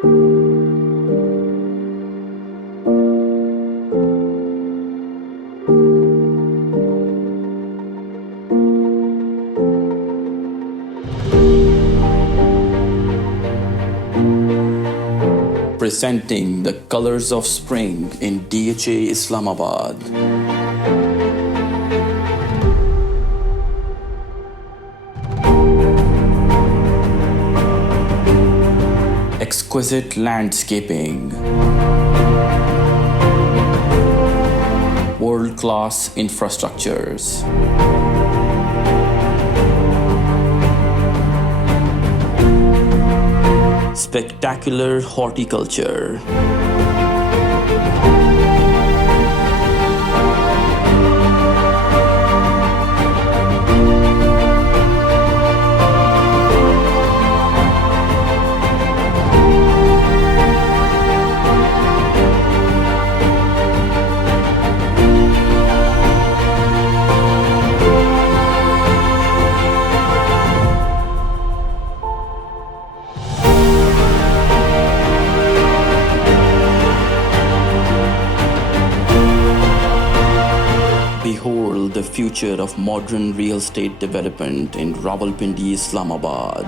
Presenting the colors of spring in DHA Islamabad. Exquisite landscaping. World-class infrastructures. Spectacular horticulture. Behold the future of modern real estate development in Rawalpindi, Islamabad.